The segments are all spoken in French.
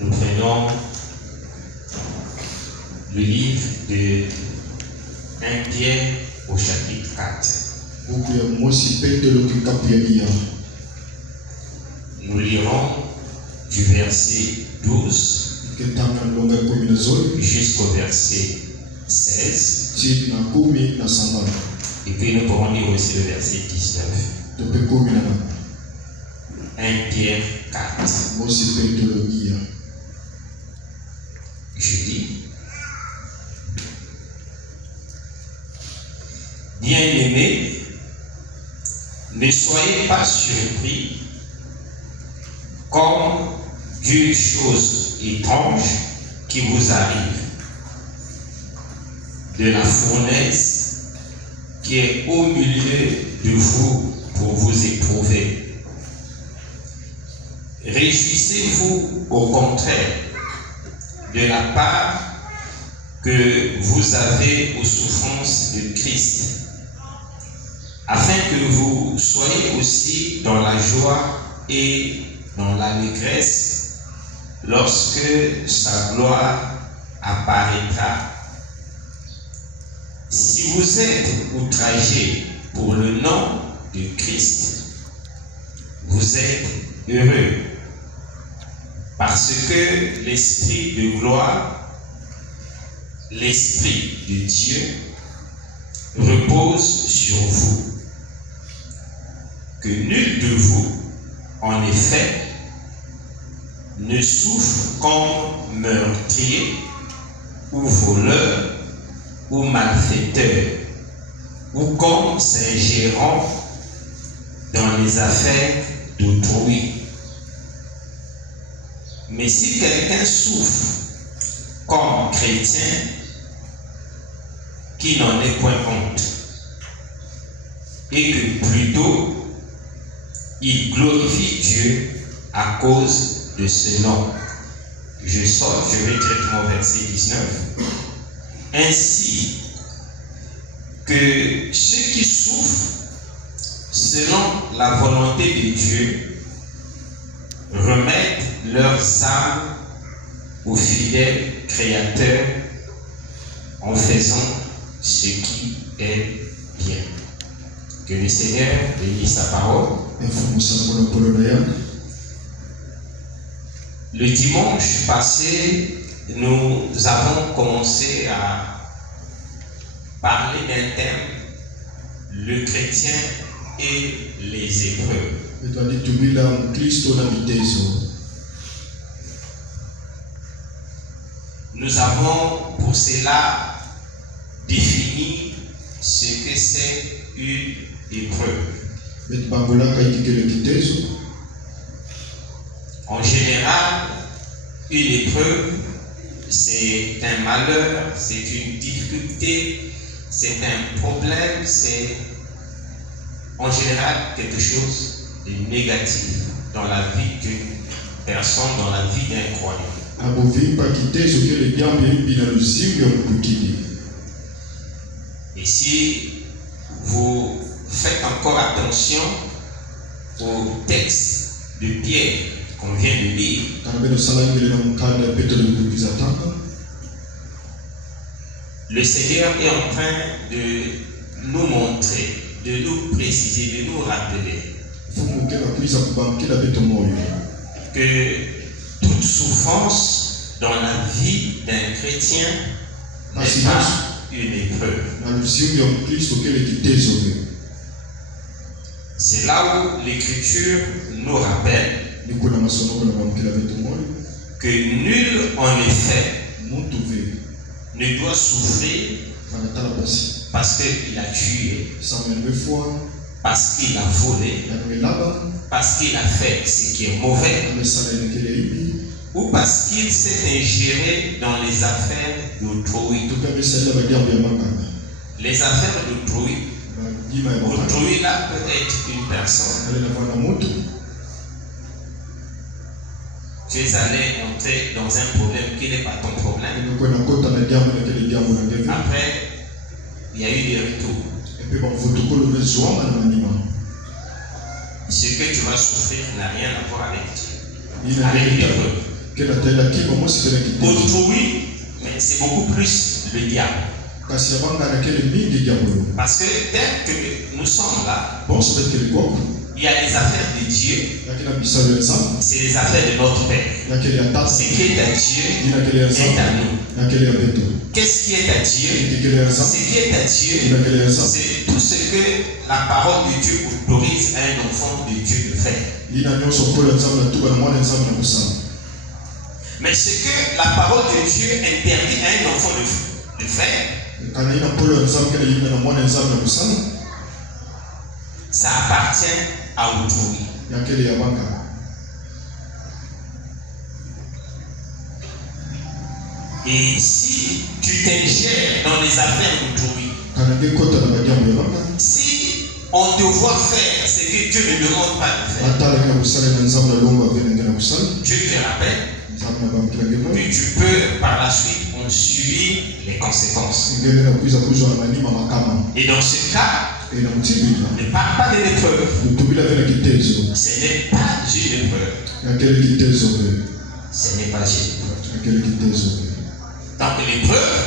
Nous prenons le livre de 1 Pierre au chapitre 4. Nous lirons du verset 12 jusqu'au verset 16. Et puis nous pourrons lire aussi le verset 19. 1 Pierre 4. Je dis: Bien-aimés, ne soyez pas surpris comme d'une chose étrange qui vous arrive, de la fournaise qui est au milieu de vous pour vous éprouver. Réjouissez-vous au contraire de la part que vous avez aux souffrances de Christ, afin que vous soyez aussi dans la joie et dans l'allégresse lorsque sa gloire apparaîtra. Si vous êtes outragés pour le nom de Christ, vous êtes heureux, parce que l'Esprit de gloire, l'Esprit de Dieu, repose sur vous. Que nul de vous, en effet, ne souffre comme meurtrier ou voleur ou malfaiteur ou comme s'ingérant dans les affaires d'autrui. Mais si quelqu'un souffre comme chrétien, qui n'en ait point honte, et que plutôt il glorifie Dieu à cause de ce nom. Je vais directement au verset 19. Ainsi que ceux qui souffrent selon la volonté de Dieu remettent leurs âmes au fidèle Créateur en faisant ce qui est bien. Que le Seigneur bénisse sa parole. Le dimanche passé, nous avons commencé à parler d'un thème, le chrétien et les épreuves. Nous avons pour cela défini ce que c'est une épreuve. En général, une épreuve, c'est un malheur, c'est une difficulté, c'est un problème, c'est en général quelque chose de négatif dans la vie d'une personne, dans la vie d'un croyant. Et si vous faites encore attention au texte de Pierre qu'on vient de lire, le Seigneur est en train de nous montrer, de nous préciser, de nous rappeler que toute souffrance dans la vie d'un chrétien n'est pas une épreuve. C'est là où l'Écriture nous rappelle que nul en effet ne doit souffrir parce qu'il a tué, parce qu'il a volé, parce qu'il a fait ce qui est mauvais, ou parce qu'il s'est ingéré dans les affaires d'autrui. Les affaires d'autrui, autrui là peut être une personne. Tu es allé entrer dans un problème qui n'est pas ton problème. Après, il y a eu des retours. Ce que tu vas souffrir n'a rien à voir avec Dieu, avec l'épreuve. Autrui, mais c'est beaucoup plus le diable. Parce que dès que nous sommes là, il y a les affaires de Dieu, c'est les affaires de notre Père. Ce qui est à Dieu est à nous. Qu'est-ce qui est à Dieu? Ce qui est à Dieu, c'est tout ce que la parole de Dieu autorise à un enfant de Dieu de faire. Mais ce que la parole de Dieu interdit à un enfant de faire, ça appartient à autrui. Et si tu t'ingères dans les affaires d'autrui, si on te voit faire ce que Dieu ne demande pas de faire, Dieu te rappelle, puis tu peux par la suite en subir les conséquences. Et dans ce cas, ne parle pas de l'épreuve. Ce n'est pas une épreuve. Ce n'est pas une épreuve. Donc l'épreuve,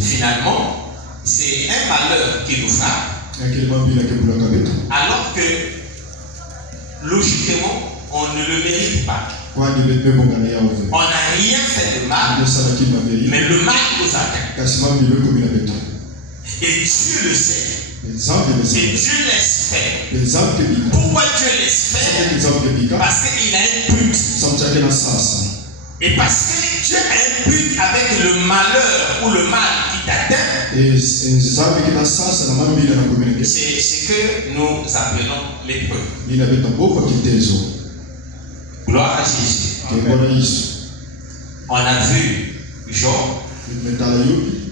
finalement, c'est un malheur qui nous frappe. Alors que, logiquement, on ne le mérite pas. On n'a rien fait de mal, mais le mal nous atteint. Et Dieu le sait. Et Dieu laisse faire. Pourquoi Dieu laisse faire? Parce qu'il a un but. Et parce que Dieu a un but avec le malheur ou le mal qui t'atteint, c'est ce que nous appelons l'épreuve. Gloire à Jésus. On a vu Job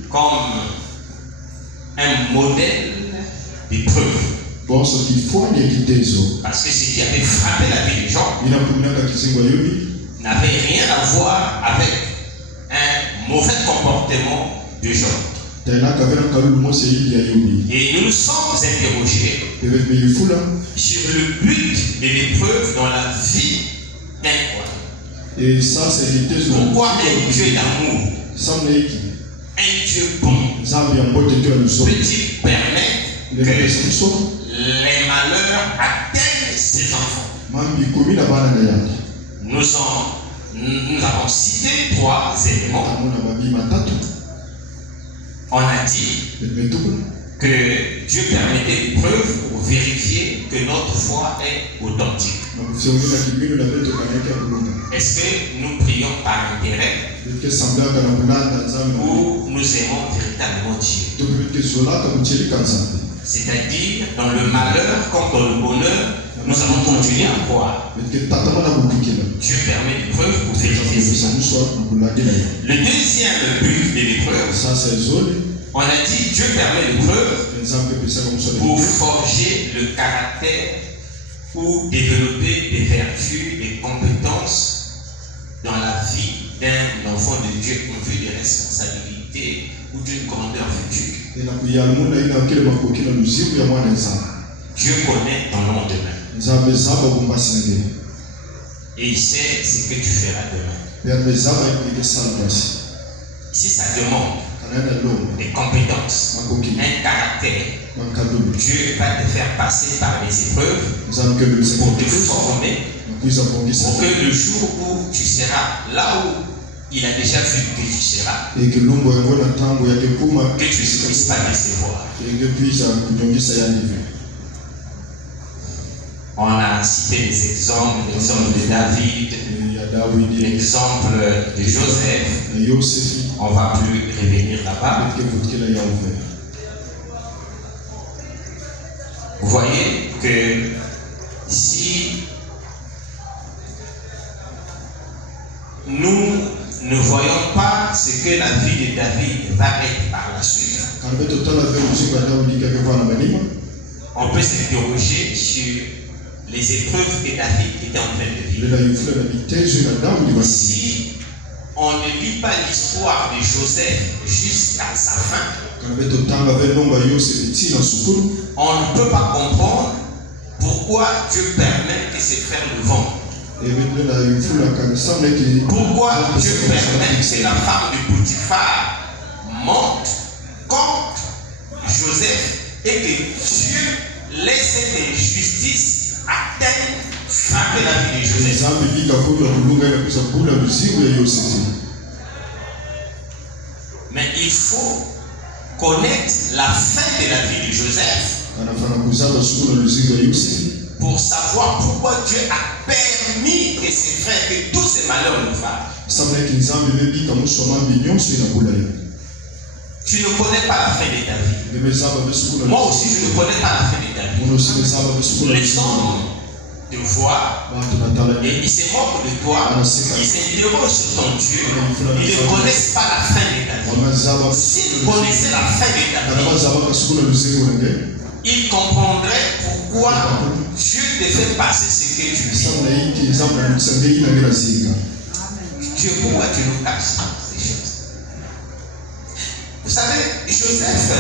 comme un modèle d'épreuve. Parce que ce qui avait frappé la vie de Job n'avait rien à voir avec un mauvais comportement de Job. Et nous nous sommes interrogés sur le but de l'épreuve dans la vie d'un croyant. Pourquoi un Dieu d'amour, un Dieu bon, peut-il permettre que les malheurs atteignent ses enfants? Nous avons cité 3 éléments. On a dit que Dieu permet des preuves pour vérifier que notre foi est authentique. Est-ce que nous prions par intérêt ou nous aimons véritablement Dieu? C'est-à-dire, dans le malheur comme dans le bonheur, nous allons continuer à croire. Dieu permet des preuves pour vérifier cela. Le deuxième but de l'épreuve, on a dit Dieu permet l'épreuve pour forger le caractère ou développer des vertus et compétences dans la vie d'un enfant de Dieu en vue des responsabilités ou d'une grandeur future. Dieu connaît ton lendemain. Et il sait ce que tu feras demain. Si ça demande des compétences, un caractère, Dieu va te faire passer par les épreuves pour te former, pour que le jour où tu seras là où il a déjà vu que tu seras, que tu ne puisses pas décevoir. On a cité les exemples, l'exemple de David, l'exemple de Joseph. On ne va plus revenir là-bas. Vous voyez que si nous ne voyons pas ce que la vie de David va être par la suite, on peut s'interroger sur les épreuves que David était en train de vivre. Si on ne lit pas l'histoire de Joseph jusqu'à sa fin, on ne peut pas comprendre pourquoi Dieu permet que ses frères le vendent. Pourquoi Dieu permet que la femme de Potiphar monte contre Joseph et que Dieu laisse cette injustice atteindre, frapper la vie de Joseph? Mais il faut connaître la fin de la vie de Joseph pour savoir pourquoi Dieu a permis que ses frères, que tous ces malheurs nous fassent. Tu ne connais pas la fin de ta vie. Moi aussi, je ne connais pas la fin de ta vie. Les hommes te voient et ils se moquent de toi. Ils s'interrogent sur ton Dieu. Ils ne connaissent pas la fin de ta vie. S'ils connaissaient la fin de ta vie, ils comprendraient pourquoi Dieu te fait passer ce que tu vis. Dieu, pourquoi tu nous caches ces choses? Vous savez, Joseph,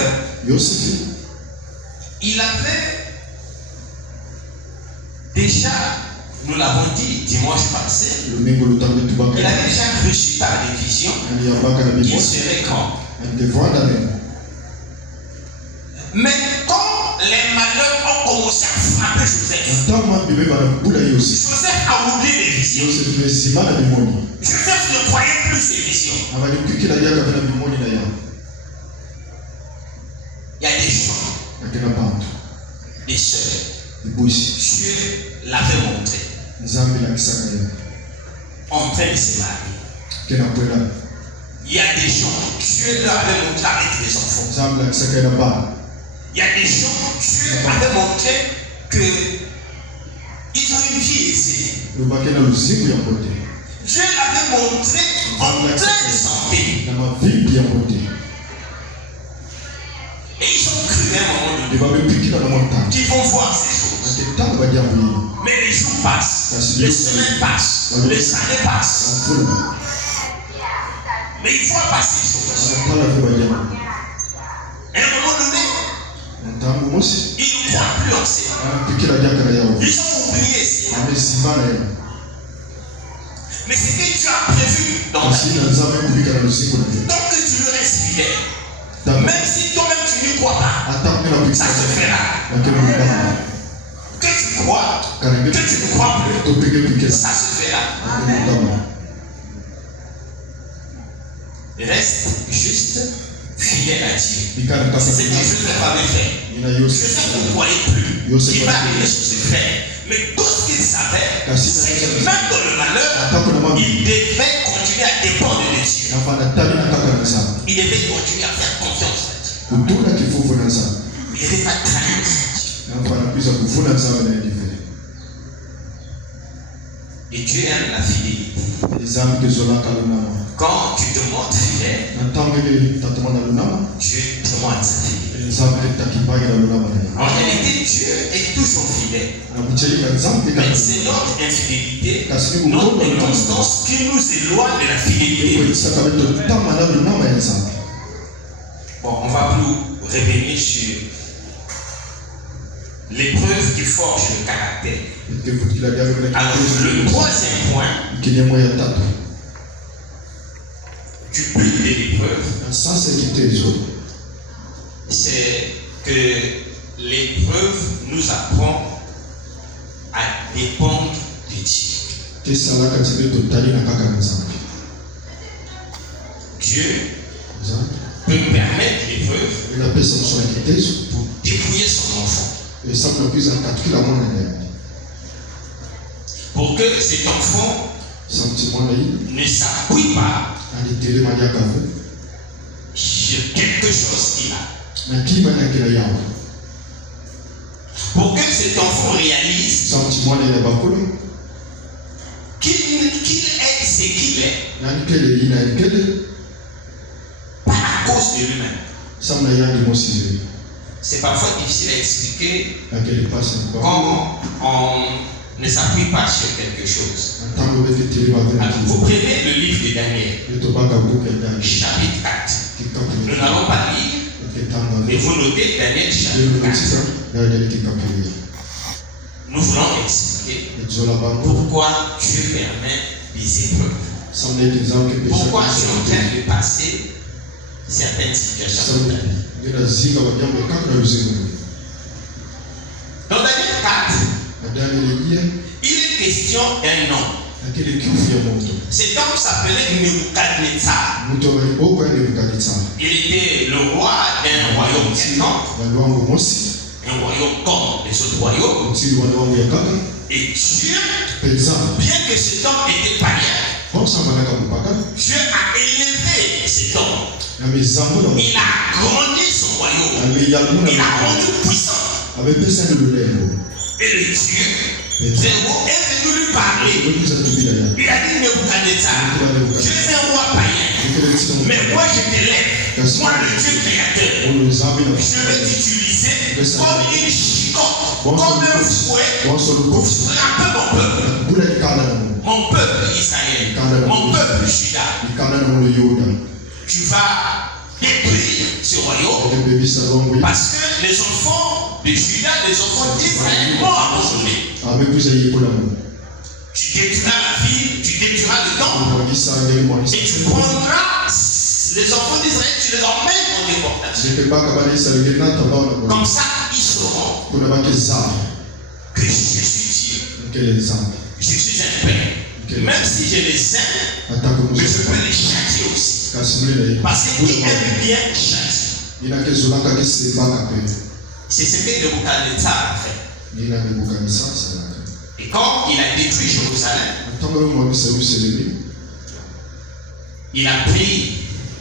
il avait déjà, nous l'avons dit dimanche passé, il avait déjà reçu par des visions qu'il serait grand. Mais quand les malheurs ont commencé à frapper Joseph, Joseph a oublié les visions. Joseph ne croyait plus ses visions. Il y a des gens, des sœurs, Dieu l'avait montré en train de se marier. Il y a des gens, Dieu leur avait montré avec des enfants. Il y a des gens, Dieu avait montré qu'ils ont une vie aisée. Dieu l'avait montré en pleine santé. Et ils ont cru à un moment donné qu'ils vont voir ces choses. Mais les jours passent, les semaines passent, les années passent. Mais ils voient pas ces choses. Et à un moment donné, ils ne croient plus en ça. Ils ont oublié ça. Mais c'est que tu as prévu dans ta vie. Tant que tu le restes fidèle, même si toi-même tu n'y crois pas, ça se fera. Que tu crois, que tu ne crois plus, ça se fera. Reste juste fidèle à Dieu. C'est ce que Joseph avait fait. Joseph ne croyait plus qu'il va arriver sur ses frères. Mais tout ce qu'il savait, c'est que même dans le malheur, il devait continuer à dépendre de Dieu. Il devait continuer à faire confiance à Dieu. Il ne devait pas trahir Dieu. Et Dieu aime la fidélité. Quand tu te montres fidèle, Dieu te montre sa fidélité. En réalité, Dieu est toujours fidèle. Mais c'est notre infidélité, notre inconstance qui nous éloigne de la fidélité. Bon, on ne va plus revenir sur l'épreuve qui forge le caractère. Alors, le troisième point du but de l'épreuve, c'est que l'épreuve nous apprend à dépendre de Dieu. Dieu peut permettre l'épreuve pour dépouiller son enfant. Pour que cet enfant ne s'appuie pas sur quelque chose qu'il a. Pour que cet enfant réalise qu'il est ce qu'il est, pas à cause de lui-même. C'est parfois difficile à expliquer quand on ne s'appuie pas sur quelque chose. Alors, vous prenez le livre de Daniel, chapitre 4. Nous n'allons pas lire, mais vous notez Daniel chapitre 4. Nous voulons expliquer Pourquoi Dieu permet des épreuves? Pourquoi tu es en train de passer certaines situations de ta vie? Dans Daniel 4, il est question d'un homme. Cet homme s'appelait Nebuchadnezzar. Il était le roi d'un royaume quelconque, un royaume comme les autres royaumes. Et Dieu, bien que cet homme était païen, Dieu a élevé cet homme. Il a grandi son royaume. Il a rendu puissant. Et le Dieu est venu lui parler. Il a dit Nebuchadnezzar, je suis un roi païen, mais moi je t'élève. Moi le Dieu créateur, je vais t'utiliser comme une chicotte, comme un fouet pour frapper mon peuple Israël, mon peuple Juda. Tu vas détruire ce royaume parce que les enfants de Juda, les enfants d'Israël m'ont abandonné. Tu détruiras la ville, tu détruiras le temple et tu prendras les enfants d'Israël, tu les emmènes en déportation. Comme ça, ils sauront que je suis Dieu. Je suis un père. Même si je les aime, mais je peux les châtier aussi. Parce qu'il aime bien châtier. C'est ce que Nebuchadnezzar a fait. Et quand il a détruit Jérusalem, il a pris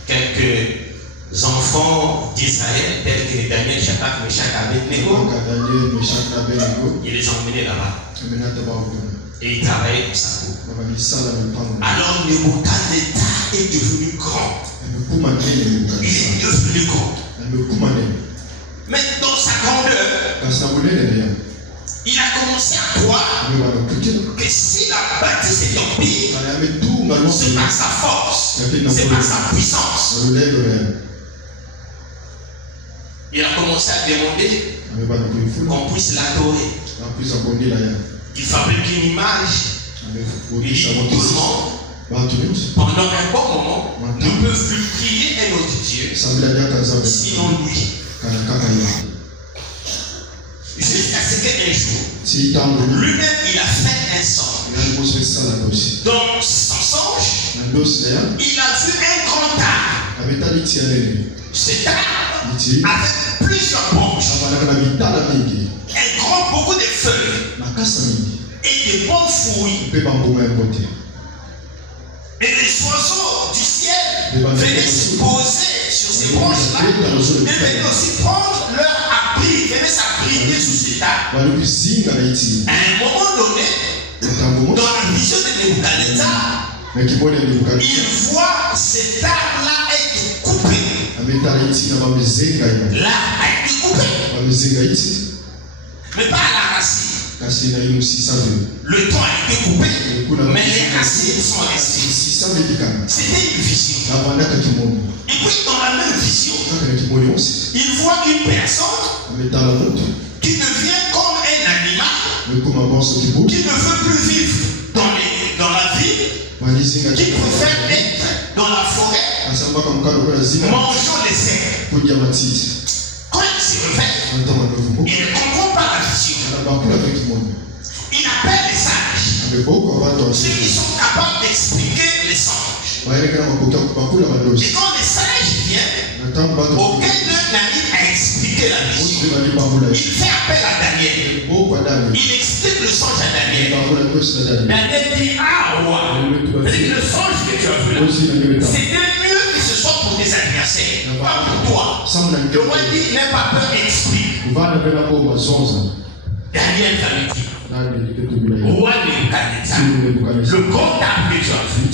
quelques enfants d'Israël, tels que Daniel, Shadrach, Meshach, Abednego. Il les a emmenés là-bas. Et il travaillait pour ça. Alors Nebuchadnezzar est devenu grand. Il est devenu grand. Mais dans sa grandeur, il a commencé à croire que s'il a bâti cet empire, c'est par sa force, c'est par sa puissance. Il a commencé à demander qu'on puisse l'adorer. Il fabrique une image. Il dit tout le monde, pendant un bon moment, ne peut plus prier un autre Dieu, sinon lui. Jusqu'à ce qu'un jour, lui-même il a fait un songe. Dans son songe, il a vu un grand arbre. Cet arbre avait plusieurs branches, un grand, beaucoup de feuilles et de bons fruits. Et les oiseaux du ciel venaient se poser sur ces branches-là et venaient aussi prendre leur abri, venaient s'abriter sous cet arbre. À un moment donné, dans la vision de Nebuchadnezzar, il voit cet arbre-là être coupé. L'arbre a été coupé, mais pas à la racine. Le tronc a été coupé, mais les racines sont restées. C'était une vision. Et puis dans la même vision, il voit une personne qui devient comme un animal, qui ne veut plus vivre dans la ville, qui préfère être dans la forêt, mangeant les herbes. Quand il se réveille, il ne comprend pas la vision. Il appelle les sages, ceux qui sont capables d'expliquer les songes. Et quand les sages viennent, aucun d'eux n'arrive à expliquer la vision. Il fait appel à Daniel. Il explique le songe à Daniel. Daniel dit, ah roi, le songe que tu as vu là, c'était mieux que ce soit pour tes adversaires, pas pour toi. Le roi dit, n'aie pas peur, explique. Daniel va lui dire, roi Nebuchadnezzar, le grand arbre que tu as vu,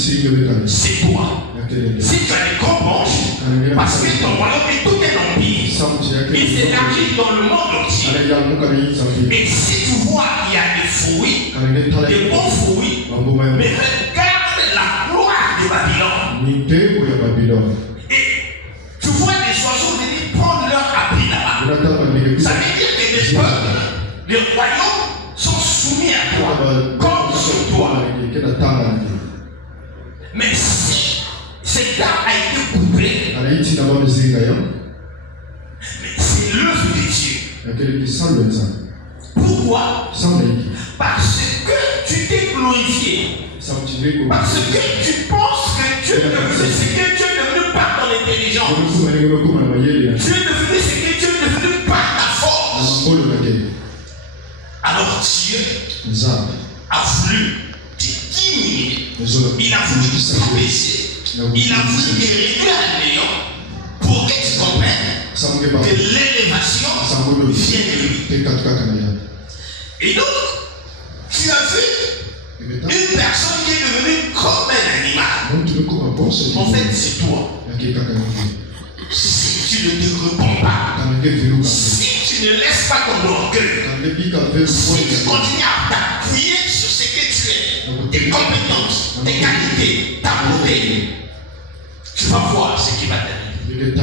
c'est toi. Si tu as des grands branches, parce que ton royaume est tout un empire, il s'élargit dans le monde entier. Et si tu vois qu'il y a des fruits, des bons fruits, mais regarde la gloire de Babylone. Et tu vois des oiseaux venir prendre leur abri là-bas. Ça veut dire que les peuples, les royaumes sont soumis à toi. Comme toi. Mais si cet arbre a été coupé, mais c'est l'œuvre de Dieu. Pourquoi? Parce que tu t'es glorifié. Parce que tu penses que Dieu est devenu ce que Dieu est devenu par ton intelligence. Tu es devenu ce que Dieu est devenu par ta force. Alors Dieu a voulu te diminuer. Il a voulu te baisser. Il a voulu te réduire à néant pour que tu comprennes que l'élévation vient de lui. Et donc, tu as vu une personne qui est devenue comme un animal. En fait, c'est toi. Si tu ne te réponds pas, si tu ne laisses pas ton orgueil, si tu continues à t'appuyer sur ce que tu es, tes compétences, tes qualités, ta beauté, tu vas voir ce qui va t'arriver.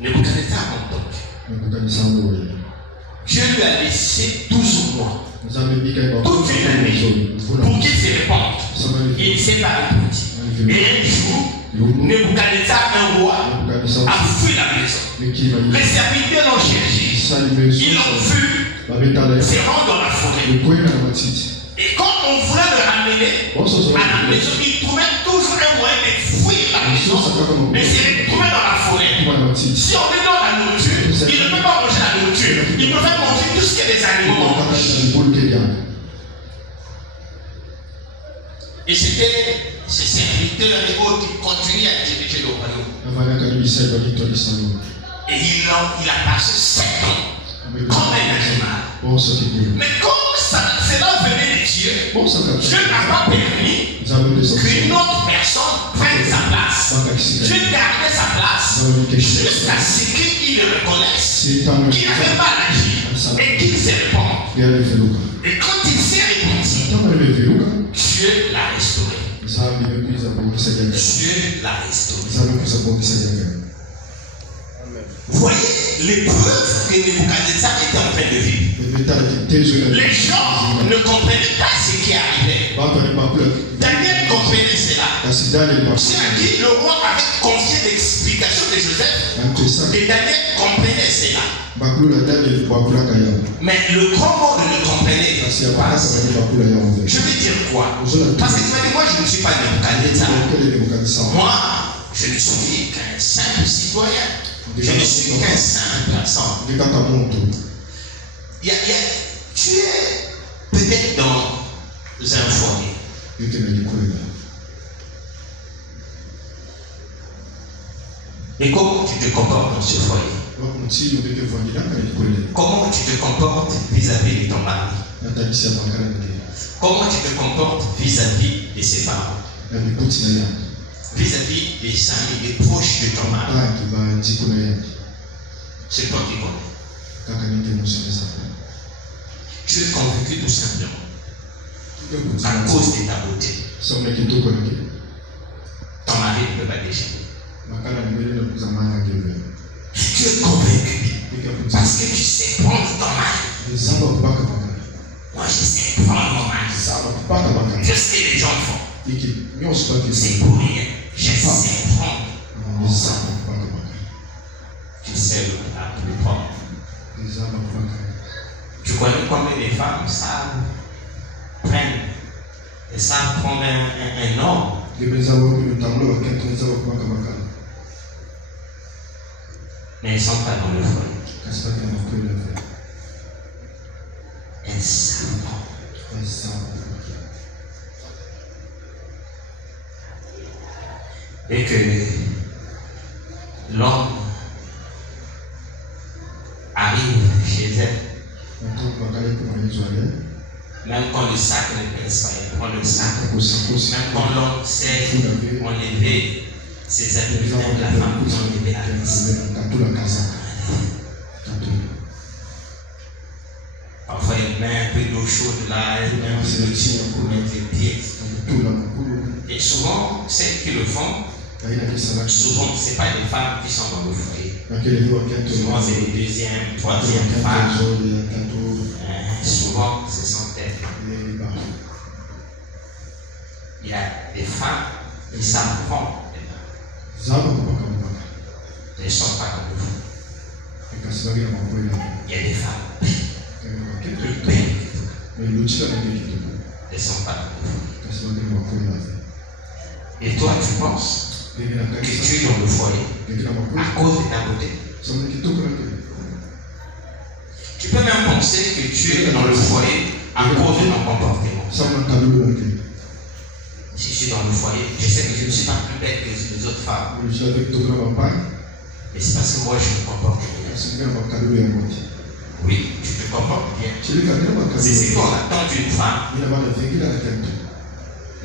Nebuchadnezzar monte donc. Dieu lui a laissé 12 mois, toute une année, pour qu'il se répande. Il ne s'est pas répandu. Et un jour, Nebuchadnezzar, un roi, a fui la maison. Les serviteurs l'ont cherché. Ils l'ont vu se rendre dans la forêt. Et quand on voulait le ramener à la maison, il trouvait toujours un moyen de fuir la maison, mais il se retrouvait dans la forêt. Si on lui donne la nourriture, il ne peut pas manger la nourriture. Il préfère manger tout ce que les animaux mangent. Et c'était ces serviteurs et autres qui continuaient à diriger le royaume. Et il a passé 7 ans comme un animal. Mais comme cela venait de Dieu, Dieu n'a pas permis qu'une autre personne prenne sa place. Dieu gardait sa place jusqu'à ce qu'il reconnaisse qu'il n'avait pas agi et qu'il se répande. Et quand il s'est répandu, Dieu l'a restauré. Dieu l'a restauré. Voyez l'épreuve que Nebuchadnezzar était en train de vivre. Les gens ne comprenaient pas ce qui arrivait. Daniel comprenait cela. C'est à qui le roi avait confié l'explication de Joseph. Et Daniel comprenait cela. Mais le grand monde ne comprenait pas. Je veux dire quoi? Parce que tu m'as dit, moi je ne suis pas Nebuchadnezzar. Moi, je ne suis qu'un simple citoyen. Je ne suis qu'un simple personne. Tu es peut-être dans un foyer. Et comment tu te comportes dans ce foyer? Comment tu te comportes vis-à-vis de ton mari? Comment tu te comportes vis-à-vis de ses parents? Vis-à-vis des amis, des proches de ton mari? C'est toi qui connais. Tu es convaincu tout simplement à cause de ta beauté. Ton mari ne peut pas t'échapper. Tu es convaincu parce que tu sais prendre ton mari. Moi je sais prendre mon mari. Tout ce que les gens font, c'est pour rien. Je sais prendre mon mari. Tu sais le prendre. Tu connais combien de femmes savent prendre un homme? Mais elles ne sont pas dans le foyer. Elles savent pas. Et que l'homme arrive chez elle, même quand le sac ne pèse pas, il prend le sac. Même quand l'homme sait enlever ses habits, même la femme peut enlever la liste. Parfois elle met un peu d'eau chaude là, elle met un peu de thé pour mettre les pieds. Et souvent, celles qui le font, souvent, ce n'est pas des femmes qui sont dans le foyer. Souvent, c'est les deuxièmes, troisièmes femmes. Souvent, ce sont elles. Il y a des femmes qui savent vendre les mains. Elles ne sont pas comme vous. Il y a des femmes qui payent. Elles ne sont pas comme vous. Et toi, tu penses que tu es dans le foyer à cause de ta beauté. Tu peux même penser que tu es dans le foyer à cause de ton comportement. Si je suis dans le foyer, je sais que je ne suis pas plus belle que les autres femmes. Mais c'est parce que moi je me comporte bien. Oui, tu te comportes bien. C'est ce qu'on attend d'une femme.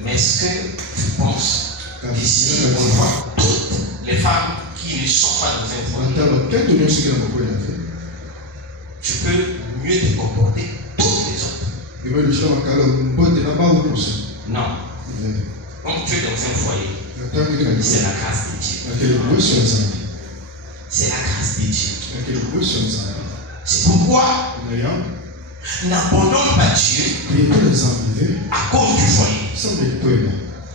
Mais est-ce que tu penses qu'ici on voit toutes les femmes qui ne sont pas dans un foyer? Tu peux mieux te comporter que les autres. Non. Quand tu es dans un foyer, c'est la grâce de Dieu. C'est la grâce de Dieu. C'est pourquoi n'abandonne pas Dieu à cause du foyer.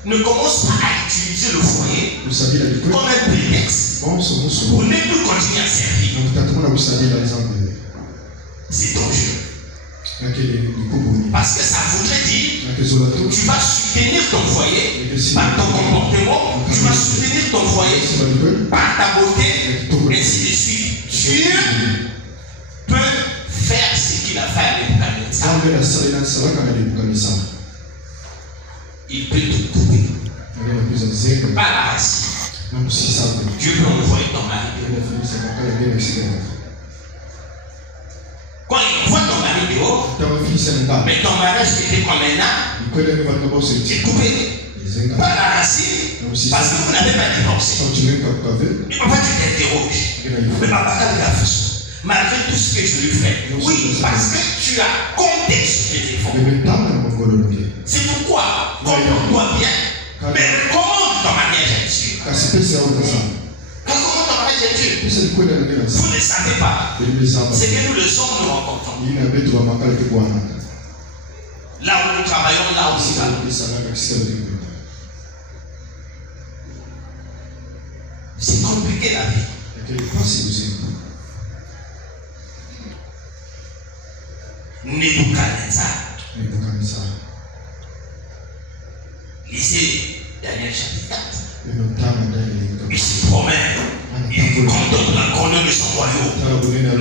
Ne commence pas à utiliser le foyer comme un prétexte pour ne plus continuer à servir. C'est dangereux. Parce que ça voudrait dire que tu vas soutenir ton foyer par ton comportement, tu vas soutenir ton foyer par ta beauté, ainsi de suite. Dieu peut faire ce qu'il a fait à Nebuchadnezzar. Il peut te couper par la racine. Dieu peut envoyer ton mari. Quand il envoie ton mari dehors, mais ton mariage était comme un arbre, c'est coupé par la racine, parce que vous n'avez pas divorcé. Et papa, tu t'interroges. Mais papa, quelle est la façon? Malgré tout ce que je lui fais. Oui, parce que tu as compté sur tes efforts. C'est pourquoi, comporte-toi bien, mais recommande ton mariage à Dieu. Recommande ton mariage à Dieu. Vous ne savez pas. C'est que nous le sommes, nous rencontrons. Là où nous travaillons, là où nous allons. C'est compliqué la vie. Nebuchadnezzar. Lisez Daniel chapitre 4. Il se promène. Il contente la grandeur de son royaume.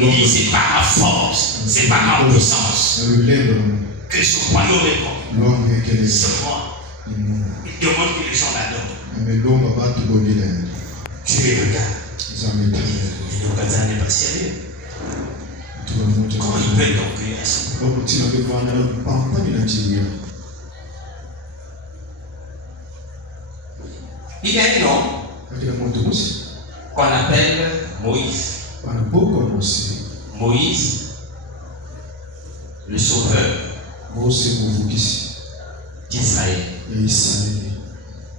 Il dit c'est par ma force, c'est par ma puissance que ce royaume est bon. C'est moi. Il demande que les gens l'adorent. Tu les regardes. Nebuchadnezzar n'est pas sérieux. Comment il peut être donc ainsi? Il y a un homme qu'on appelle Moïse. Moïse, le sauveur d'Israël.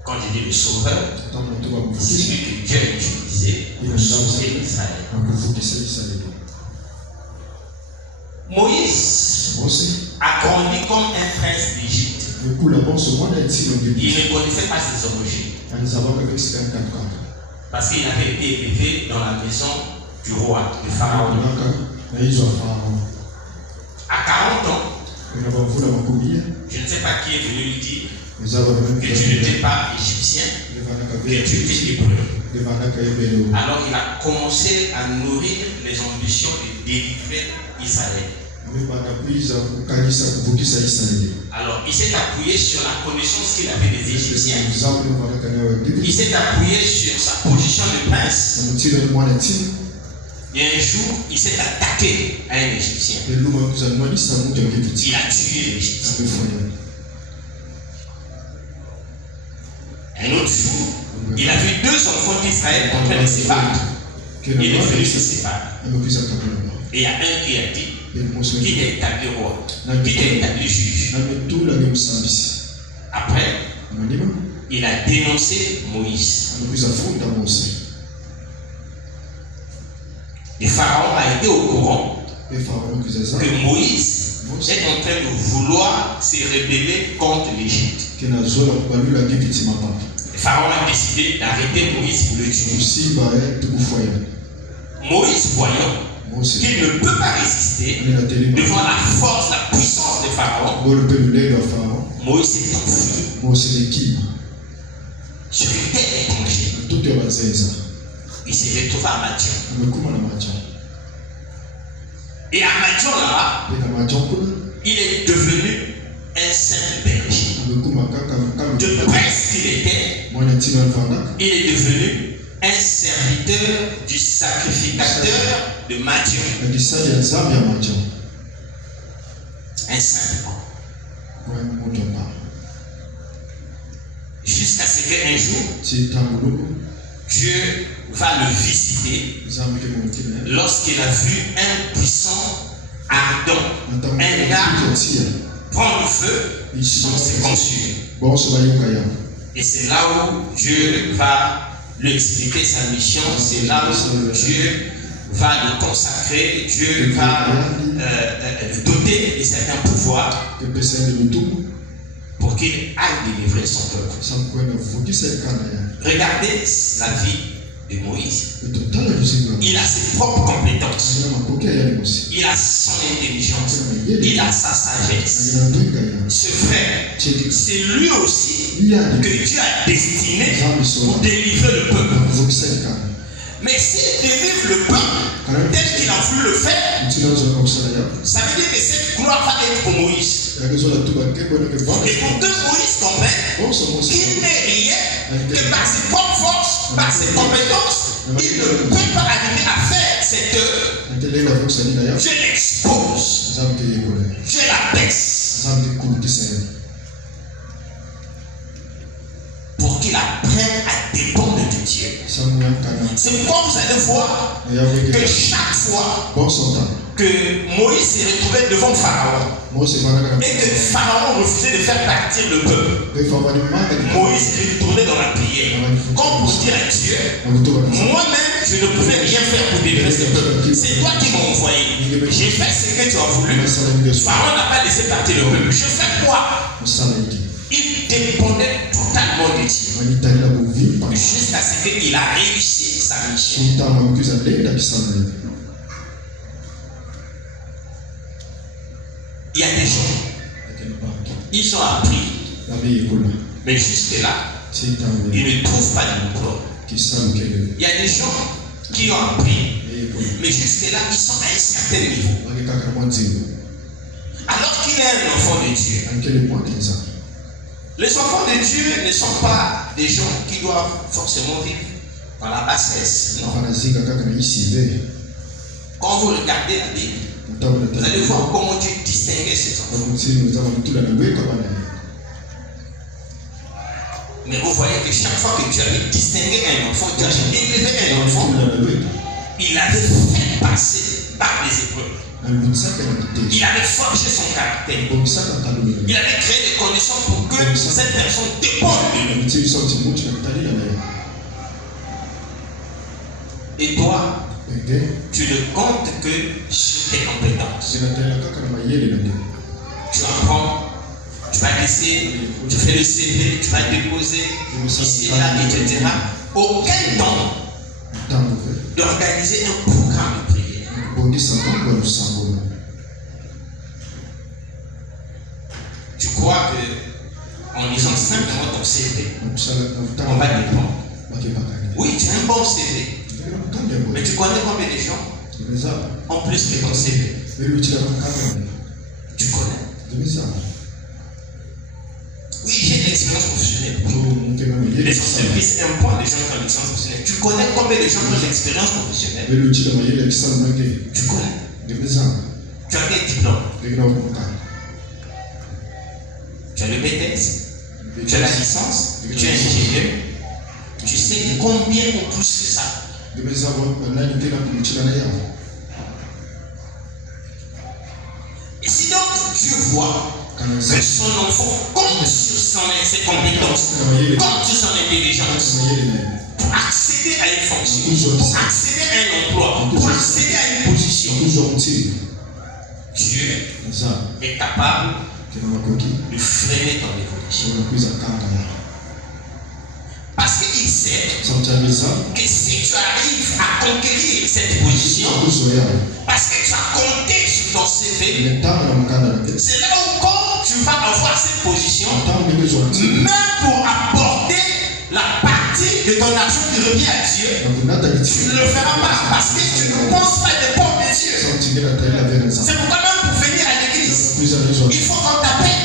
Quand je dis le sauveur, c'est celui que Dieu a utilisé pour sauver Israël. Moïse a grandi comme un prince d'Égypte. Il ne connaissait pas ses origines. Parce qu'il avait été élevé dans la maison du roi, du pharaon. À 40 ans, je ne sais pas qui est venu lui dire que tu n'étais pas égyptien, que tu étais hébreu. Alors il a commencé à nourrir les ambitions de délivrer Israël. Alors il s'est appuyé sur la connaissance qu'il avait des Égyptiens. Il s'est appuyé sur sa position de prince. Et un jour, il s'est attaqué à un Égyptien. Il a tué l'Égyptien. Un autre jour, il a vu deux enfants d'Israël en train de se battre. Il est venu se séparer. Et il y a un qui a dit qui t'a établi roi, qui t'a établi juge. Après, il a dénoncé Moïse. Et Pharaon a été au courant que Moïse est en train de vouloir se rebeller contre l'Égypte. Pharaon a décidé d'arrêter Moïse pour le tuer. Moïse, voyant qu'il ne peut pas résister devant la force, la puissance de Pharaon, Moïse s'est enfui sur une terre étrangère. Il s'est retrouvé à Madian. Et à Madian là-bas, il est devenu un simple berger. De prince qu'il était, il est devenu un serviteur du sacrificateur de Madian. Un simple homme. Jusqu'à ce qu'un jour, Dieu va le visiter lorsqu'il a vu un puissant ardent, un arbre prendre feu sans se consumer. Et c'est là où Dieu va lui expliquer sa mission, c'est là où Dieu va le consacrer, Dieu va le doter de certains pouvoirs pour qu'il aille délivrer son peuple. Regardez la vie de Moïse. Il a ses propres compétences. Il a son intelligence. Il a sa sagesse. Ce frère, c'est lui aussi que Dieu a destiné pour délivrer le peuple. Mais s'il délivre le peuple tel qu'il a voulu le faire, ça veut dire que cette gloire va être pour Moïse. Et pour que Moïse comprenne qu'il n'est rien, que par ses propres forces, par ses compétences, il ne peut pas arriver à faire cette œuvre. Je l'expose. Je la baisse. Pour qu'il apprenne à dépendre de Dieu. C'est pourquoi vous allez voir que chaque fois que Moïse s'est retrouvé devant Pharaon et que Pharaon refusait de faire partir le peuple, Moïse est retourné dans la prière comme pour dire à Dieu, moi-même je ne pouvais rien faire pour délivrer ce peuple, c'est toi qui m'as envoyé, j'ai fait ce que tu as voulu. Pharaon n'a pas laissé partir le peuple, je fais quoi? Il dépendait totalement de Dieu jusqu'à ce qu'il a réussi sa mission. Il y a des gens, ils ont appris, mais jusque-là, ils ne trouvent pas de diplôme. Il y a des gens qui ont appris, mais jusque-là, ils sont à un certain niveau. Alors qu'il est un enfant de Dieu. Les enfants de Dieu ne sont pas des gens qui doivent forcément vivre dans la bassesse. Non. Quand vous regardez la Bible, vous allez voir comment Dieu distinguait ces enfants. Mais vous voyez que chaque fois que Dieu avait distingué un enfant, Dieu avait élevé un enfant, il avait fait passer par des épreuves. Il avait forgé son caractère. Il avait créé des conditions pour que cette personne dépende de lui. Et toi, tu ne comptes que sur tes compétences. Tu apprends, tu vas laisser, tu fais le CV, tu vas déposer ici, là, etc. Aucun temps d'organiser un programme de prière. Tu crois que en lisant simplement ton CV, on va dépendre. Oui, tu as un bon CV, mais tu connais combien de gens en plus que ton CV? Tu connais? Oui, j'ai une expérience professionnelle. Les services imposent les gens qui ont une expérience professionnelle. Tu connais combien de gens qui ont une expérience professionnelle? Tu connais? Tu as quel diplôme? Tu as le BTS? Tu as la licence? Tu es ingénieur? Tu sais combien on touche que ça? Et si donc Dieu voit que son enfant compte sur ses compétences, compte sur son intelligence pour accéder à une fonction, pour accéder à un emploi, pour accéder à une position, Dieu est capable de freiner ton évolution. Parce qu'il sait que si tu arrives à conquérir cette position, parce que tu as compté sur ton CV, c'est là où quand tu vas avoir cette position, même pour apporter la partie de ton argent qui revient à Dieu, tu ne le feras pas parce que tu ne penses pas des portes de Dieu. C'est pourquoi même pour venir à l'église, il faut qu'on t'appelle.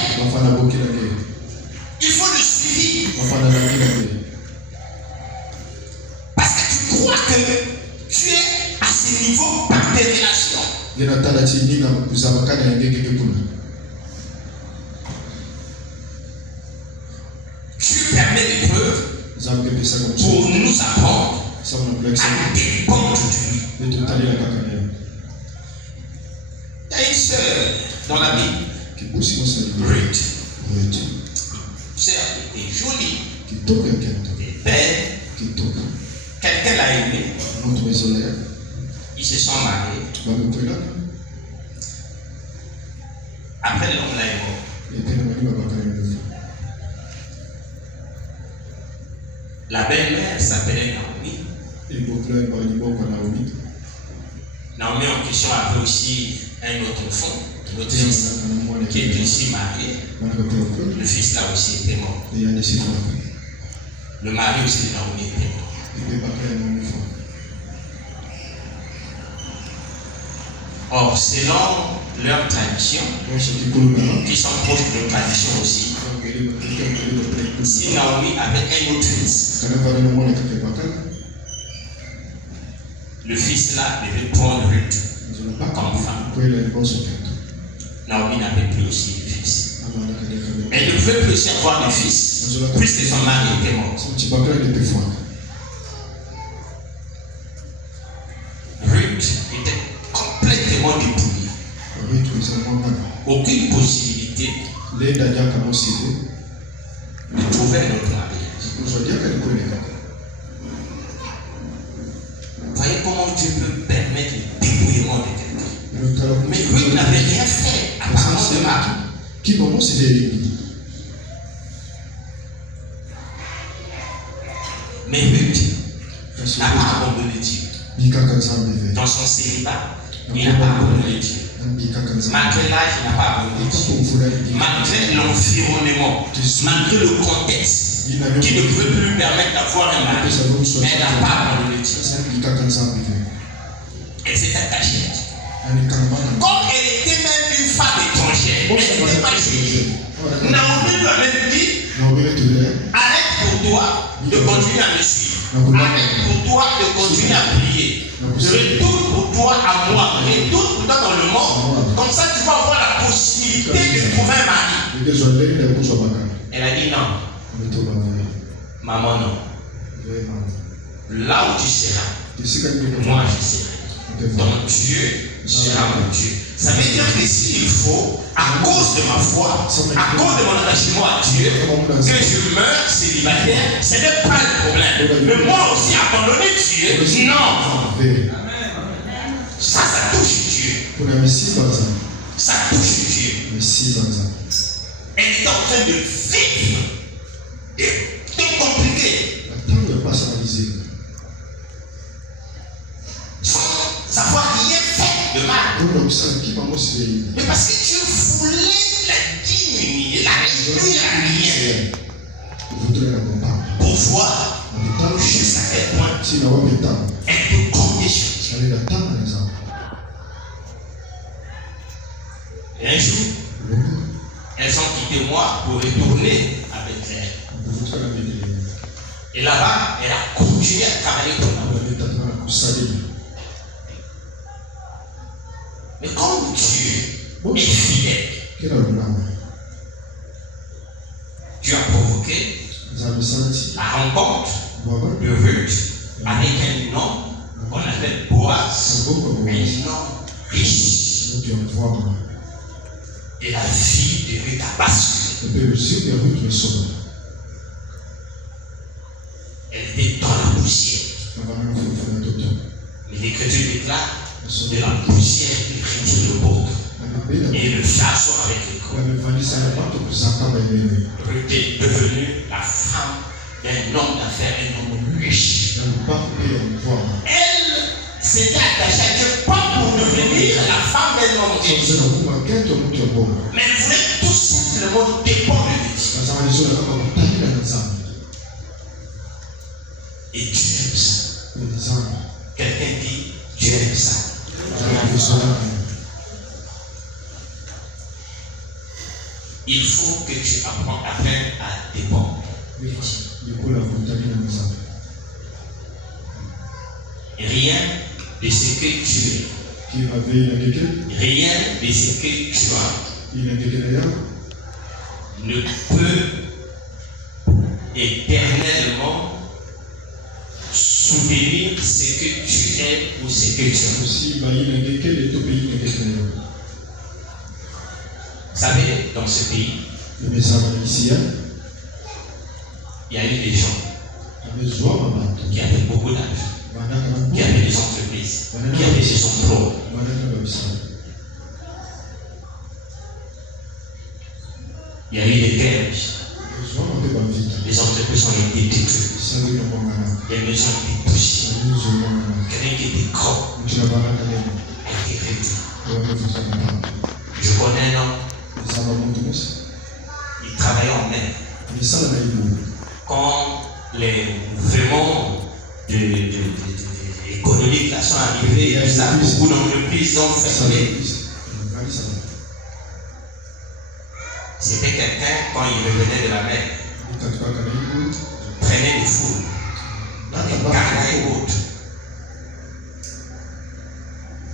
Il faut le suivi. Parce que tu crois que tu es à ce niveau par tes relations. Tu permets l'épreuve pour nous apprendre à dépendre de lui. Il y a une sœur dans la Bible, Ruth. Sœur était jolie, était belle. Quelqu'un l'a aimée. Ils se sont mariés. Après, l'homme l'a aimé. La belle-mère s'appelait Naomi. Naomi en question avait aussi un autre enfant, un autre fils, qui était aussi marié. Le fils là aussi était mort. Le mari aussi de Naomi était mort. Or, selon leur tradition, qui sont proches de leur tradition aussi, si Naomi avait un autre fils, le fils là devait prendre Ruth comme femme. Naomi n'avait plus aussi de fils. Elle ne pouvait plus aussi avoir de fils, puisque son mari était mort. Ruth était complètement dépouillée. Aucune possibilité de trouver un autre mariage. Voyez comment Dieu peut permettre le dépouillement de quelqu'un. Mais Ruth n'avait rien fait apparemment de mari. Mais Ruth n'a pas abandonné Dieu. Dans son célibat, il n'a pas abandonné Dieu. Malgré l'âge, il n'a pas abandonné Dieu. Malgré l'environnement, malgré le contexte qui ne peut plus lui permettre d'avoir un mari, elle n'a pas abandonné Dieu. Elle s'est attachée. Comme elle était même une femme étrangère, elle n'était pas juive. Naomi lui a même dit, arrête pour toi de continuer à me suivre. Arrête pour toi de continuer à prier. Retourne pour toi à moi. Retourne pour toi dans le monde. Comme ça, tu vas avoir la possibilité de trouver un mari. Elle a dit non. Maman, non. Là où tu seras, moi je serai. Donc Dieu sera mon Dieu. Ça veut dire que s'il faut, à cause de ma foi, à cause de mon attachement à Dieu, que je meurs célibataire, ce n'est pas le problème. Mais moi aussi, abandonner Dieu, non. Ça touche Dieu. Ça touche Dieu. Elle est en train de vivre. C'est compliqué. Sans avoir rien fait de mal. Mais parce que Dieu voulait la diminuer, la réduire à rien. Pour voir jusqu'à quel point elle peut compter sur Dieu. Et un jour, elles ont quitté moi pour retourner à Bethléem. Et là-bas, elle a continué à travailler comme moi. Mais comme Dieu est fidèle, Dieu a provoqué la rencontre de Ruth avec un homme qu'on appelle Boaz, un homme riche. Et la vie de Ruth a basculé. Elle était dans la poussière. Mais l'Écriture déclare de la poussière il retire le pauvre. Et le fiasco avec l'école. Ruth est devenue la femme d'un homme d'affaires, un homme riche. Elle s'était attachée à Dieu pas pour devenir la femme d'un homme riche. Mais elle voulait tout simplement dépendre de Dieu. Et Dieu aime ça. Quelqu'un dit, Dieu aime ça. Il faut que tu apprennes à dépendre. Rien de ce que tu es. Rien de ce que tu as ne peut éternellement soutenir ce que tu es ou ce que tu as. Vous savez, dans ce pays, il y a eu des gens qui avaient beaucoup d'argent, qui avaient des entreprises, qui avaient des emplois. Il y a eu des guerres. Les entreprises ont été détruites. Les maisons ont été touchées. Quelqu'un qui était gros a été réduit. Je connais un homme. Il travaillait en mer. Quand les mouvements économiques là sont arrivés, beaucoup d'entreprises ont fermé. C'était quelqu'un, quand il revenait de la mer, il prenait des foules dans des carnets et autres.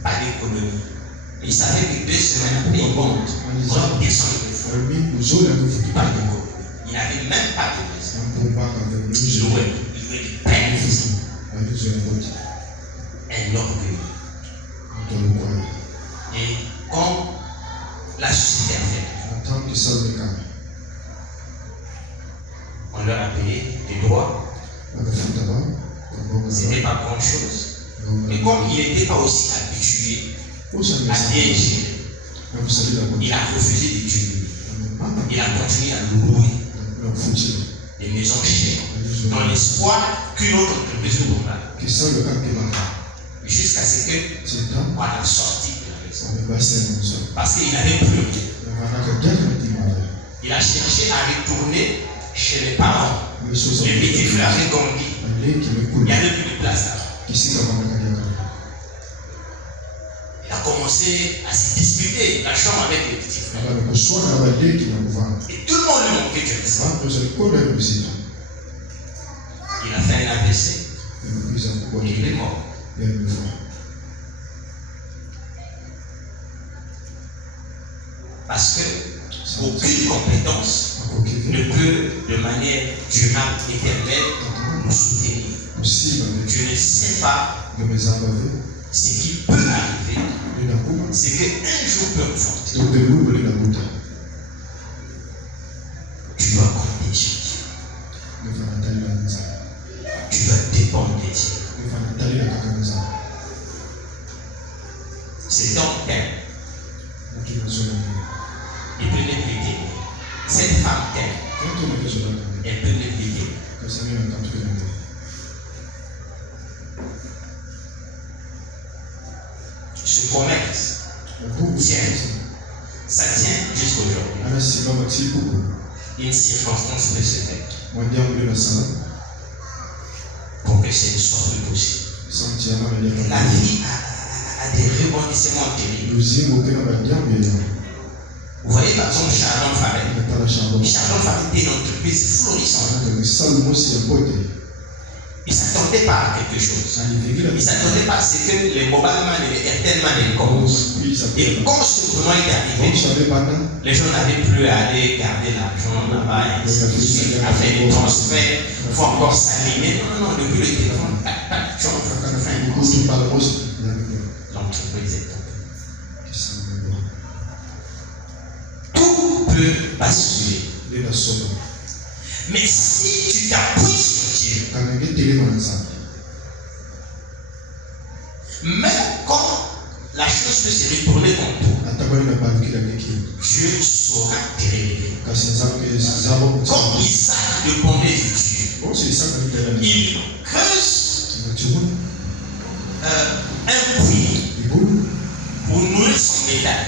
Pas d'économie. Il savait que 2 semaines après, il monte. On descend les foules. Pas d'économie. Il n'avait même pas de maison. Il louait des pleines maisons. Un orgueil. Et quand la société a fait, on leur a payé des droits. Ce n'était pas grand chose. Mais comme il n'était pas aussi habitué à bien gérer, il a refusé de tuer. Il a continué à louer des maisons chères dans l'espoir qu'une autre entreprise nous comprenne. Jusqu'à ce qu'on a sorti de la maison. Parce qu'il n'avait plus rien. Il a cherché à retourner chez les parents. Les petits frères avaient grandi. Il n'y avait plus de place là. Il a commencé à se disputer la chambre avec les petits frères. Et tout le monde lui manquait Dieu. Il a fait un AVC. Et il est mort. Parce que aucune compétence ne peut de manière durable, éternelle, nous soutenir. Tu ne sais pas ce qui peut arriver, c'est qu'un jour peut emporter. Tu dois compter sur Dieu. Tu dois dépendre de Dieu. Cet homme t'aime. Il peut ne plus t'aimer. Cette femme t'aime. Elle peut ne plus t'aimer. Ce commerce tient. Ça tient jusqu'aujourd'hui. Une circonstance peut se faire pour que ce ne soit plus possible. La vie a des rebondissements terribles. Vous voyez par exemple Chardon Farel. Chardon Farel était une entreprise florissante. Il ne s'attendait pas à quelque chose. Il ne s'attendait pas à ce que les mobile man et les Airtel man commencent. Et quand ce mouvement est arrivé, les gens n'avaient plus à aller garder l'argent là-bas, à faire des transferts, il faut encore s'aligner. Non, depuis le téléphone, l'entreprise est tombée. Tout peut basculer. Mais si tu t'appuies sur Dieu, même quand la chose peut se retourner contre toi, Dieu saura te révéler. Comme Isaac dépendait de Dieu, il creuse un puits pour nourrir son bétail.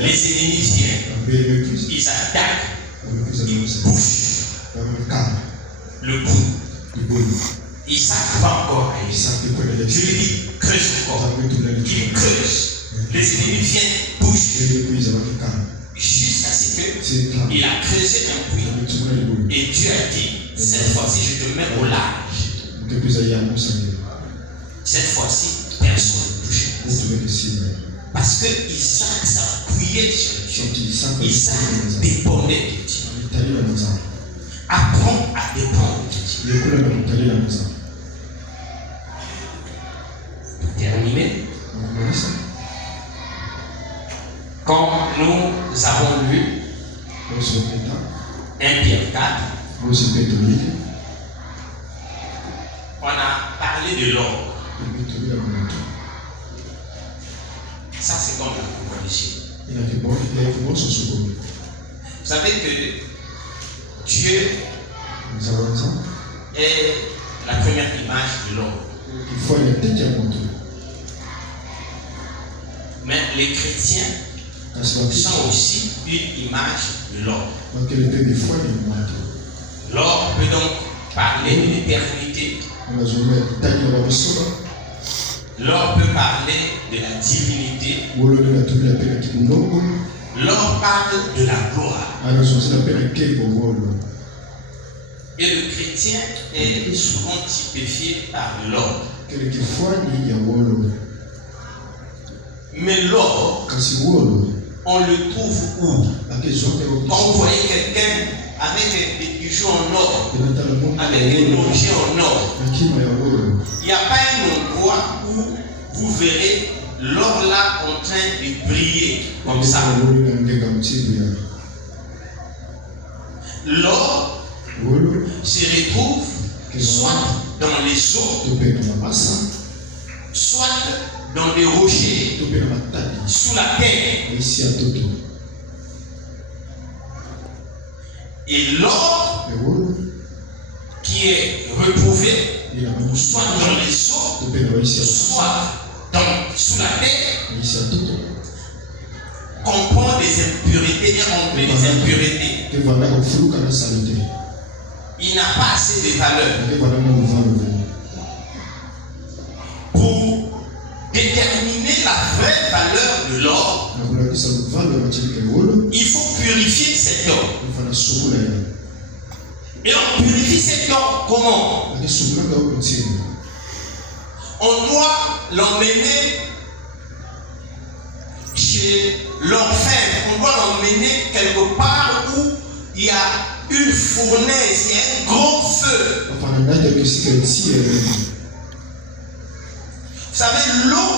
Les ennemis viennent, ils attaquent, ils bouchent le puits. Isaac va encore aller. Je lui dis, creuse encore. Il creuse. Les ennemis viennent, bouchent. Jusqu'à ce qu'il a creusé un puits. Et Dieu a dit, cette fois-ci, je te mets au large. Cette fois-ci, personne ne touche. Parce que Isaac s'appuyait sur Dieu. Isaac dépendait de Dieu. Apprends à dépendre de Dieu. Terminé. Quand nous avons lu 1 Pierre 4, on a parlé de l'or. Ça, c'est comme la proposition. Vous savez que Dieu est la première image de l'or. Mais les chrétiens sont aussi une image de l'or. L'or peut donc parler de l'éternité. L'or peut parler de la divinité. L'or parle de la gloire. Et le chrétien est souvent typifié par l'or. Mais l'or, on le trouve où? Quand vous voyez quelqu'un avec des bijoux en or, avec des objets en or, il n'y a pas un endroit où vous verrez l'or là en train de briller comme ça. L'or se retrouve soit dans les eaux, soit dans des rochers, sous la terre. Et l'or qui est retrouvé soit dans les eaux, soit sous la terre, comprend des impuretés et remplit des impuretés. Il n'a pas assez de valeur pour déterminer la vraie valeur de l'or. Il faut purifier cet or. Et on purifie cet or comment? On doit l'emmener chez l'orfèvre. On doit l'emmener quelque part où il y a une fournaise et un gros feu. Vous savez, l'eau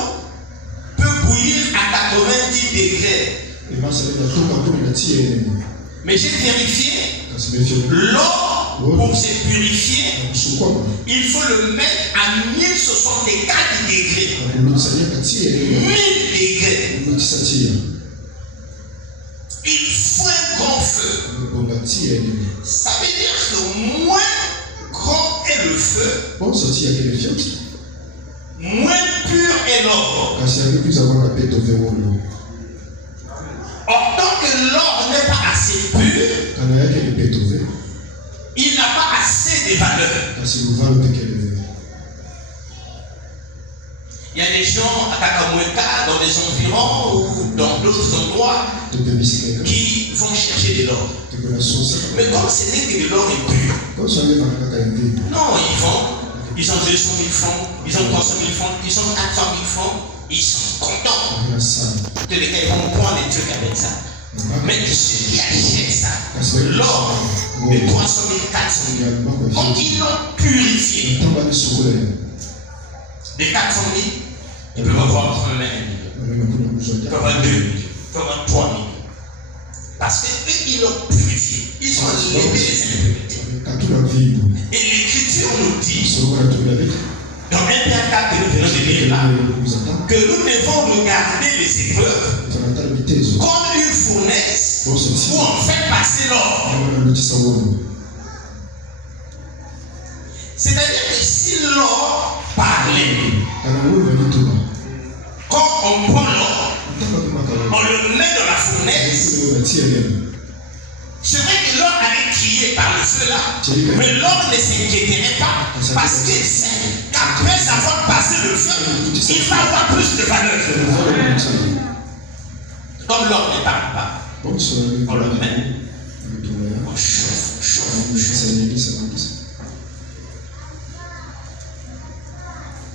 peut bouillir à 90 degrés. Mais j'ai vérifié, l'eau, pour se purifier, il faut le mettre à 1064 degrés. 1000 degrés. Il faut un grand feu. Ça veut dire que moins grand est le feu, moins pur est l'or. Or, tant que l'or n'est pas assez pur, il n'a pas assez de valeur. Il y a des gens à Kakamweka, dans les environs ou dans d'autres endroits, qui vont chercher de l'or. Mais comme ce n'est que de l'or impur, non, ils ont 200 000 francs, ils ont 300 000 francs, ils ont 400 000 francs, ils sont contents. De les cas, ils vont prendre des trucs avec ça. Mais ceux qui achètent ça, l'or de 300 000, 400 000, quand ils l'ont purifié, de 400 000, ils peuvent avoir même 1 million. Ils peuvent avoir 2 millions, ils peuvent avoir 3 millions. Parce qu'eux, ils l'ont purifié. Ils ont enlevé les impuretés. Et l'Écriture nous dit, dans 1 était un cas que nous venons de lire là, que nous devons regarder les épreuves comme une fournaise où on fait passer l'or. C'est-à-dire que si l'or parlait, quand on prend l'or, on le met dans la fournaise. C'est vrai que l'or allait crier par le feu là, mais l'or ne s'inquiéterait pas parce qu'il sait qu'après avoir passé le feu, il va avoir plus de valeur. Comme l'or ne parle pas, on le met, on chauffe.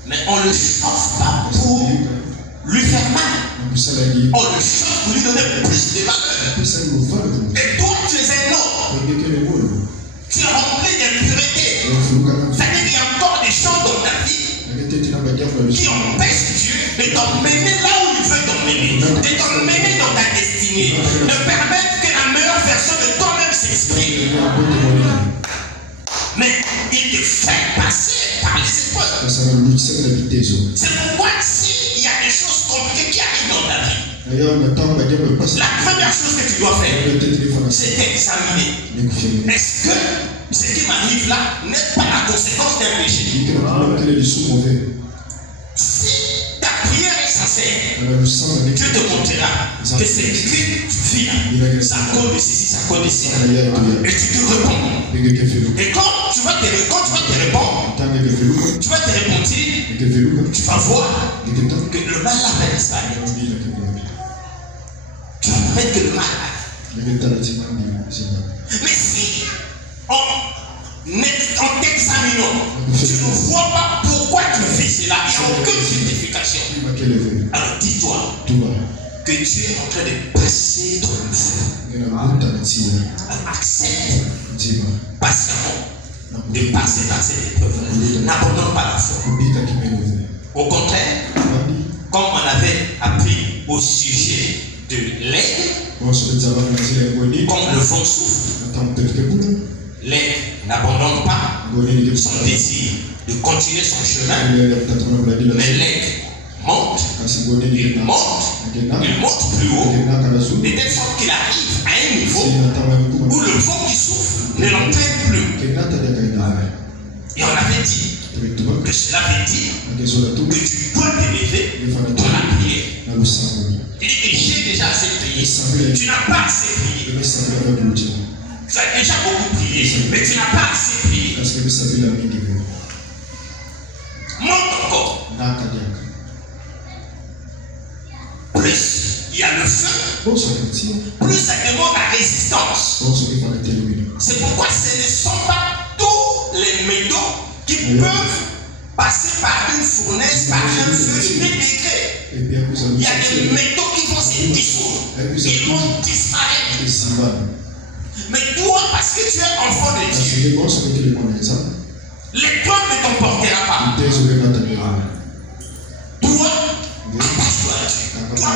Mais on ne le chauffe pas pour lui faire mal. On le chauffe pour lui donner plus de valeur. Et toi, tu es un homme. Tu es rempli d'impureté. C'est-à-dire qu'il y a encore des choses dans ta vie qui empêchent Dieu de t'emmener là où il veut t'emmener, de t'emmener dans ta destinée, de permettre que la meilleure version de toi-même s'exprime. Mais il te fait passer par les épreuves. C'est pourquoi s'il y a des choses compliquées qui arrivent dans ta vie, la première chose que tu dois faire, c'est d'examiner. Est-ce que ce qui m'arrive là n'est pas la conséquence d'un péché? Si ta prière est sincère, Dieu te montrera que c'est écrit, tu vis là. Ça cause de ceci, ça cause de cela. Et tu te réponds. Et quand tu vas te répondre, tu vas te répondre, tu vas voir que le mal là va disparaître. Tu vas voir que le mal là. Mais si en t'examinant, tu ne vois pas pourquoi tu vis cela, il n'y a aucune justification. Alors dis-toi que tu es en train de passer dans le feu. Alors accepte patiemment de passer par cette épreuve. N'abandonne pas la foi. Au contraire, comme on avait appris au sujet de l'aigle, comme le vent souffle, l'aigle n'abandonne pas son désir de continuer son chemin, mais l'aigle monte, il monte plus haut, de telle sorte qu'il arrive à un niveau où le vent qui souffle ne l'entraîne plus. Et on avait dit que cela veut dire que tu dois t'élever dans la prière. Il dit que j'ai déjà assez prié. Tu n'as pas assez prié. Tu as déjà beaucoup prié, mais tu n'as pas assez prié. Monte encore. Plus il y a le feu, plus ça demande la résistance. C'est pourquoi ce ne sont pas tous les métaux qui peuvent passer par une fournaise, par un feu de degrés. Il y a des métaux qui vont se dissoudre, ils vont disparaître. Mais toi, parce que tu es enfant de Dieu, l'épreuve ne t'emportera pas. Toi, attache-toi à Dieu. Toi,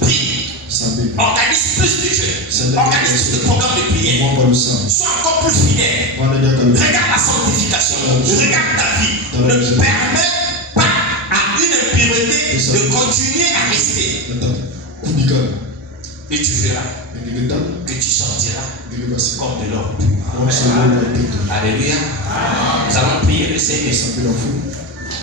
prie. Organise plus de jeûnes. Organise plus de programmes de prière. Sois encore plus fidèle. Regarde la sanctification. Regarde ta vie. Ne permets pas à une impureté de continuer à rester. Et tu verras que tu sortiras comme de l'or. Alléluia. Nous allons prier le Seigneur.